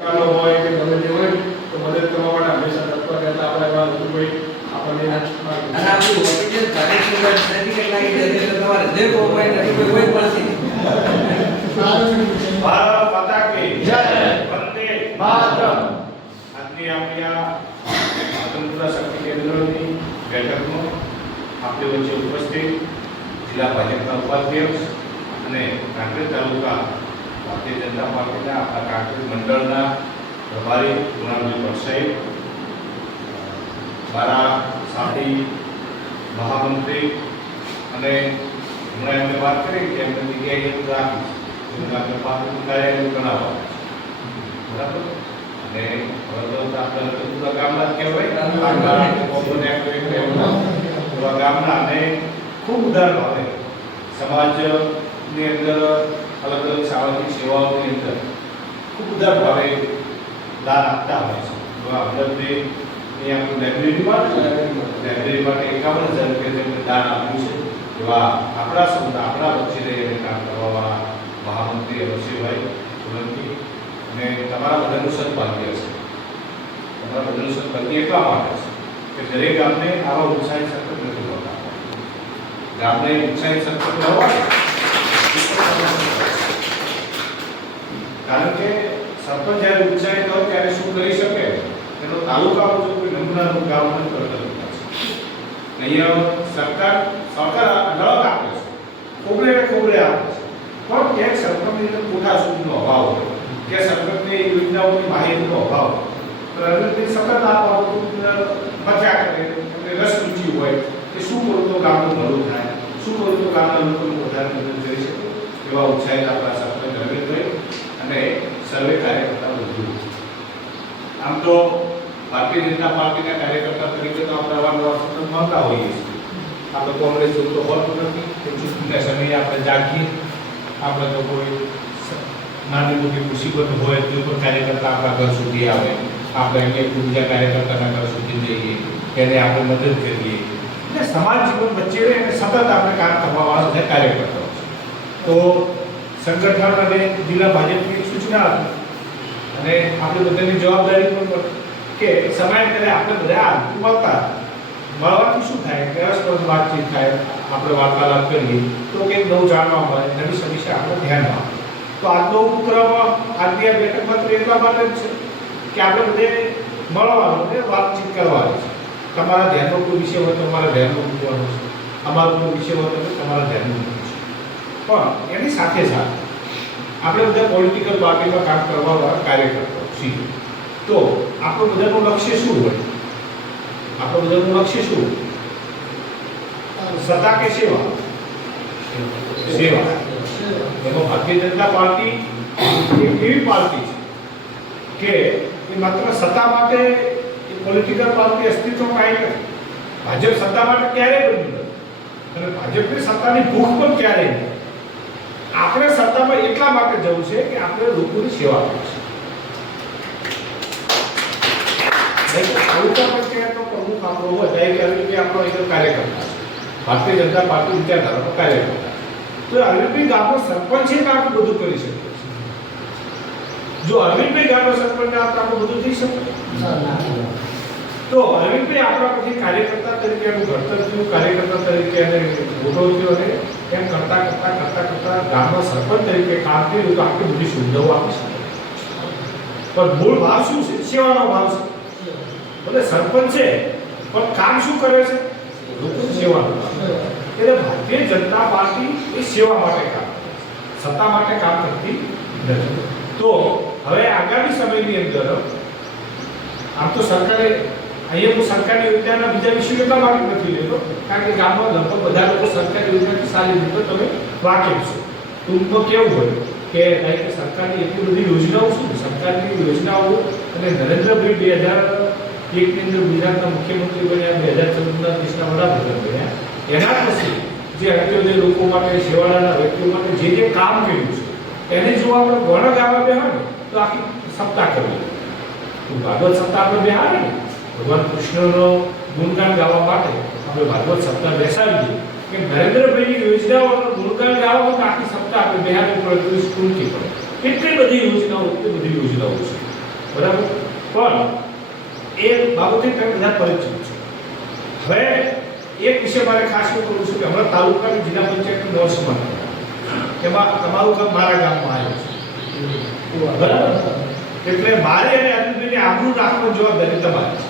કાલો હોય કે ગમે તે હોય તો મદદ કરવા માટે હંમેશા તત્પર રહેતા આપણે એવા ઋતુભાઈ આપણને અને આપણું ઓપિનિયન કાર્યક્રમ સર્ટિફિકેટ લાગી જાય તો તમારે જે કોઈ નથી કોઈ પડશે ભારત માતા કી જય. વંદે માતરમ. આજની આપણી આ સ્વતંત્ર શક્તિ કેન્દ્રની બેઠકમાં આપણી વચ્ચે ઉપસ્થિત જિલ્લા ભાજપના ઉપાધ્યક્ષ અને કાંકરેજ તાલુકા ભારતીય જનતા પાર્ટીના આપણા કાંકરેજ મંડળના પ્રભારી કુણાલભાઈ પરસાઈ, મારા સાથી મહામંત્રી અને હમણાં એમને વાત કરી કે એમને જગ્યાએ એવું રાખીશ એમને આપણે પાકું કાર્યાલય બનાવવા બરાબર. અને હવે તો આપણે પૂરા ગામના જ કહેવાય પૂરા ગામના અને ખૂબ ઉદાર ભાવે સમાજની અંદર અલગ અલગ સામાજિક સેવાઓની અંદર ખૂબ ઉદાર ભાવે દાન આપતા હોય છે. તો આપણે એ આપણું લાઇબ્રેરી માટે 51,000 રૂપિયા જેમને દાન આપ્યું છે. એવા આપણા વચ્ચે રહીને કામ કરવાવાળા મહામંત્રી રસીભાઈ સોલંકી અને તમારા બધાનું સદભાગ્ય છે. તમારા બધાનું સદભાગ્ય એટલા માટે છે કે દરેક ગામને આવા ઉત્સાહી સતત નથી હોતા. ગામને ઉત્સાહી સતત હોવા કારણ કે સરપંચ જ્યારે ઉત્સાહિત હોય ત્યારે શું કરી શકે એનો તાલુકા મુજબ કોઈ નમૂનાનું કામ નથી કરતા. અહીંયા સરકાર ઢળક આપે છે, ખોબરે આપે છે, પણ ક્યાંક સરપંચની અંદર પૂઠા સુધીનો અભાવ હોય, ક્યાંક સરપંચની યોજનાઓની માહિતીનો અભાવ હોય તો સતત આ બાબતો મથ્યા કરે. એમને રસ રુચિ હોય કે શું કરું તો ગામનું ભલું થાય, શું કરું તો ગામના લોકોને વધારે મદદ કરી શકે. એવા ઉત્સાહિત આપણા સરપંચ રવિન્દ્રભાઈ અને સર્વે કાર્યકર્તા વધુ. આમ તો ભારતીય જનતા પાર્ટીના કાર્યકર્તા તરીકે તો આપણે અવારનવાર સતત મળતા હોઈએ છીએ. આપણે કોંગ્રેસ જેવું તો હોતું નથી કે ચૂંટણીના સમયે આપણે જાગીએ. આપણે તો કોઈ નાની મોટી મુસીબત હોય તો પણ કાર્યકર્તા આપણા ઘર સુધી આવે, આપણે એમને બીજા કાર્યકર્તાના ઘર સુધી જઈએ, એને આપણે મદદ કરીએ. એટલે સમાજ જીવન વચ્ચે એને સતત આપણે કામ કરવાવાળા બધા કાર્યકર્તાઓ છે. તો સંગઠન અને જિલ્લા ભાજપની સૂચના હતી અને આપણે બધાની જવાબદારી પણ કે સમયાંતરે આપણે બધા મળવાથી શું થાય કે રસપ્રદ વાતચીત થાય, આપણે વાર્તાલાપ કરીએ તો કંઈક નવું જાણવા મળે, નવી સમસ્યા આપણે ધ્યાનમાં આવે. તો આજનો ઉપક્રમ આજની આ બેઠક માત્ર એટલા માટે જ છે કે આપણે બધે મળવાનું અને વાતચીત કરવાની છે. તમારા ધ્યાનનો કોઈ વિષય હોય તો તમારા ધ્યાનમાં મૂકવાનો છે, અમારો કોઈ વિષય હોય તો તમારા ધ્યાનમાં મૂકવાનો છે. પણ એની સાથે સાથે આપણે બધા પોલિટિકલ પાર્ટીમાં કામ કરવાવાળા કાર્યકર્તાઓ છીએ. તો આપણું બધાનું લક્ષ્ય શું હોય? આપણું બધાનું લક્ષ્ય શું? સત્તા કે સેવા? સેવા. એમાં ભારતીય જનતા પાર્ટી એક એવી પાર્ટી છે કે એ માત્ર સત્તા માટે એ પોલિટિકલ પાર્ટી અસ્તિત્વ કાંઈ નથી. ભાજપ સત્તા માટે ક્યારેય બની નથી અને ભાજપની સત્તાની ભૂખ પણ ક્યારેય નથી. આપણે સત્તામાં એટલા માટે જવું છે કે આપણે લોકોની સેવા કરીશું. તાલુકા પંચાયતનો પ્રમુખ આપણો હોય દરેક આપણો એક કાર્યકર્તા છે, ભારતીય જનતા પાર્ટી વિચારધારાનો કાર્યકર્તા. તો અરવિંદભાઈ ગામનો સરપંચ છે તો આપણે બધું કરી શકીએ. જો અરવિંદભાઈ ગામનો સરપંચ આપણે બધું થઈ શકે તો અરવિંદભાઈ આપણા પછી કાર્યકર્તા તરીકે એનું ઘડતર થયું, કાર્યકર્તા તરીકે એને મોટો થયો અને એમ કરતા ગામના સરપંચ તરીકે કામ કર્યું તો આટલી બધી સુવિધાઓ આપી શકે. પણ મૂળ ભાવ શું છે? સેવાનો ભાવ છે. એટલે સરપંચ છે પણ કામ શું કરે છે? લોકોની સેવા. એટલે ભારતીય જનતા પાર્ટી એ સેવા માટે કામ કરે છે, સત્તા માટે કામ કરતી નથી. તો હવે આગામી સમયની અંદર આમ તો સરકારે અહીંયા હું સરકારી યોજનાના બીજા વિષયો એટલા માટે નથી લેતો કારણ કે ગામમાં લગભગ બધા લોકો સરકારી યોજનાથી સારી રીતે તમે વાકેફ છો. ટૂંકમાં કેવું હોય કે સરકારની એટલી બધી યોજનાઓ શું સરકારની યોજનાઓ અને નરેન્દ્રભાઈ 2001ની અંદર ગુજરાતના મુખ્યમંત્રી બન્યા, 2014ના દેશના વડાપ્રધાન બન્યા. એના પછી જે અંત્યોદય લોકો માટે, સેવાળાના વ્યક્તિઓ માટે જે કામ કર્યું છે એને જો આપણે ગણ ગાવા બેહાડે તો આખી સપ્તાહ કરીએ. તો ભાગવત સપ્તાહ આપણે બેહાડે ને ભગવાન કૃષ્ણનો ગુણગાન ગાવા માટે આપણે ભાગવત સપ્તાહ બેસાડીએ કે નરેન્દ્રભાઈની યોજનાઓનો ગુણગાન ગાવા માટે આખી સપ્તાહ આપણે બેહાડવી પડે તો સ્કૂલથી પડે. કેટલી બધી યોજનાઓ છે. બરાબર, પણ એ બાબતે તમે બધા પરિચિત છો. હવે એક વિષય મારે ખાસ એવું કરું છું કે હમણાં તાલુકાની જિલ્લા પંચાયતની નોંધ સમાપ્ત થઈ. એમાં તમારું ગામ મારા ગામમાં આવ્યું છે. બરાબર, એટલે મારે અને અનિલભાઈને આબરૂ રાખવાની જવાબદારી તમારી છે.